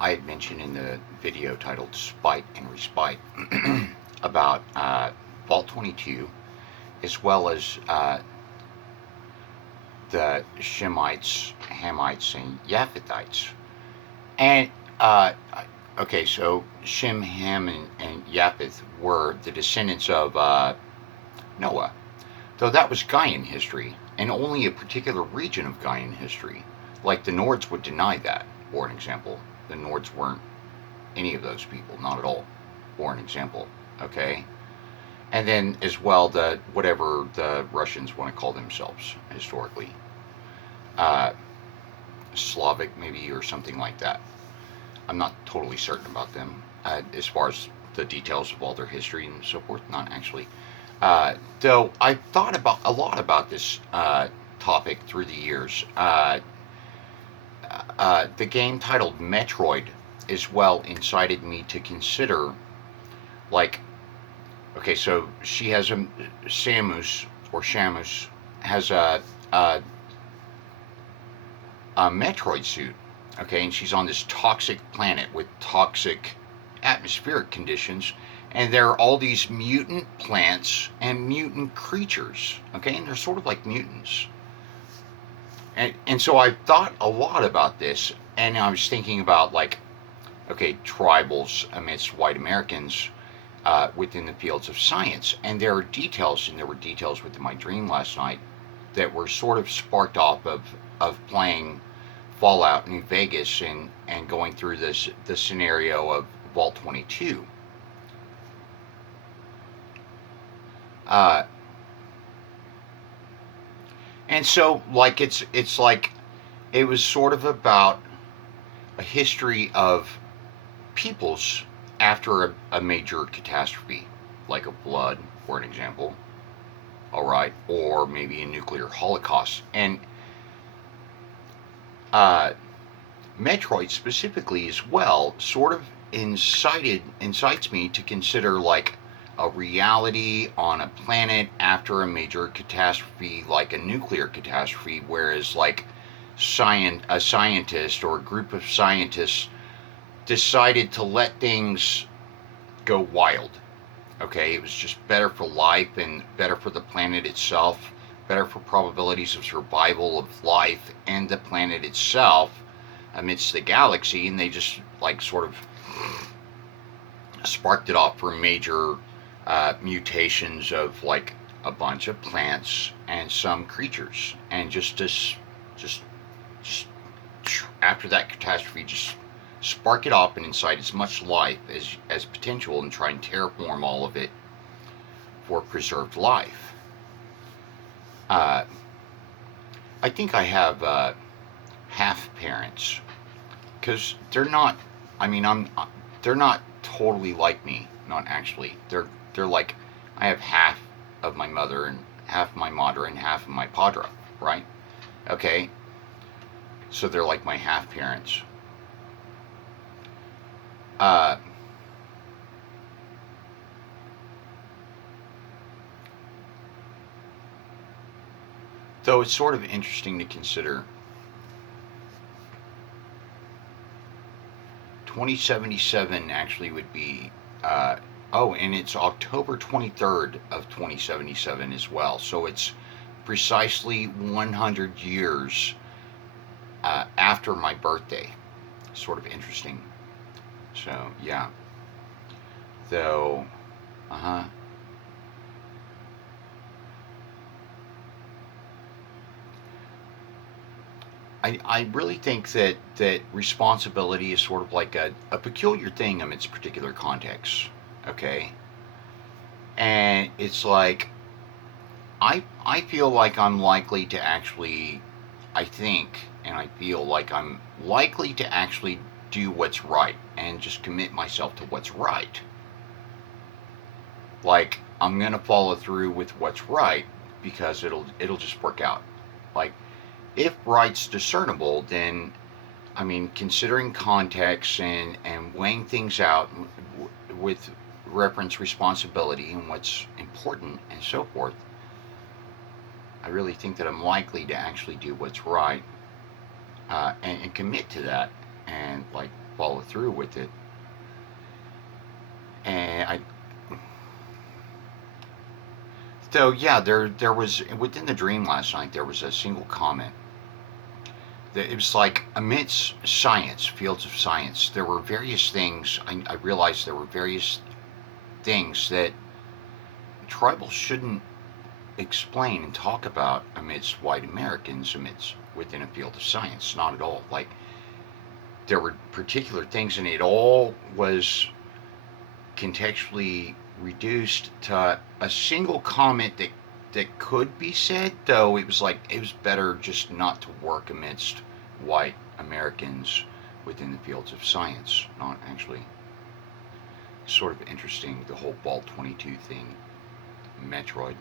I had mentioned in the video titled Spite and Respite about Vault 22, as well as the Shemites, Hamites, and Japhethites. And, okay, so Shem, Ham, and Japheth were the descendants of Noah, though that was Gaian history, and only a particular region of Gaian history. Like the Nords would deny that, for an example. The Nords weren't any of those people, not at all, for an example. Okay? And then as well, the whatever the Russians want to call themselves historically. Uh, Slavic, maybe, or something like that. I'm not totally certain about them as far as the details of all their history and so forth. Not actually. Though I've thought about a lot about this topic through the years. The game titled Metroid as well incited me to consider, like, okay, so she has a Samus or Shamus has a Metroid suit, okay, and she's on this toxic planet with toxic atmospheric conditions, and there are all these mutant plants and mutant creatures, okay, and they're sort of like mutants. And so I've thought a lot about this, and I was thinking about, like, okay, tribals amidst white Americans within the fields of science. And there are details, and there were details within my dream last night that were sort of sparked off of playing Fallout New Vegas and going through the scenario of Vault 22. Uh, and so, like, it's like it was sort of about a history of peoples after a major catastrophe, like a flood, for an example, all right, or maybe a nuclear holocaust. And uh, Metroid specifically as well sort of incites me to consider, like, a reality on a planet after a major catastrophe, like a nuclear catastrophe, whereas, like, a scientist or a group of scientists decided to let things go wild. Okay, it was just better for life and better for the planet itself, better for probabilities of survival of life and the planet itself amidst the galaxy, and they just, like, sort of sparked it off for major mutations of, like, a bunch of plants and some creatures, and just after that catastrophe, just spark it off and incite as much life as potential and try and terraform all of it for preserved life. Uh, I think I have half parents because they're not. I mean, they're not totally like me. Not actually. They're like, I have half of my mother and half my madre and half of my padre. Right? Okay. So they're like my half parents. Uh, though it's sort of interesting to consider, 2077 actually would be, oh, and it's October 23rd of 2077 as well. So it's precisely 100 years after my birthday. Sort of interesting. So, yeah. Though, uh huh. I really think that responsibility is sort of like a peculiar thing in its particular context. Okay? And it's like, I feel like I'm likely to actually, I think, and I feel like I'm likely to actually do what's right and just commit myself to what's right. Like, I'm gonna follow through with what's right because it'll just work out. Like, if right's discernible, then, I mean, considering context and weighing things out with reference responsibility and what's important and so forth, I really think that I'm likely to actually do what's right and commit to that and, like, follow through with it. And I, so yeah, there was within the dream last night. There was a single comment that it was like amidst science, fields of science. There were various things. I realized there were various things that tribal shouldn't explain and talk about amidst white Americans amidst within a field of science. Not at all. Like there were particular things, and it all was contextually reduced to a single comment that could be said. Though it was like it was better just not to work amidst white Americans within the fields of science. Not actually. Sort of interesting, the whole Ball 22 thing, Metroid.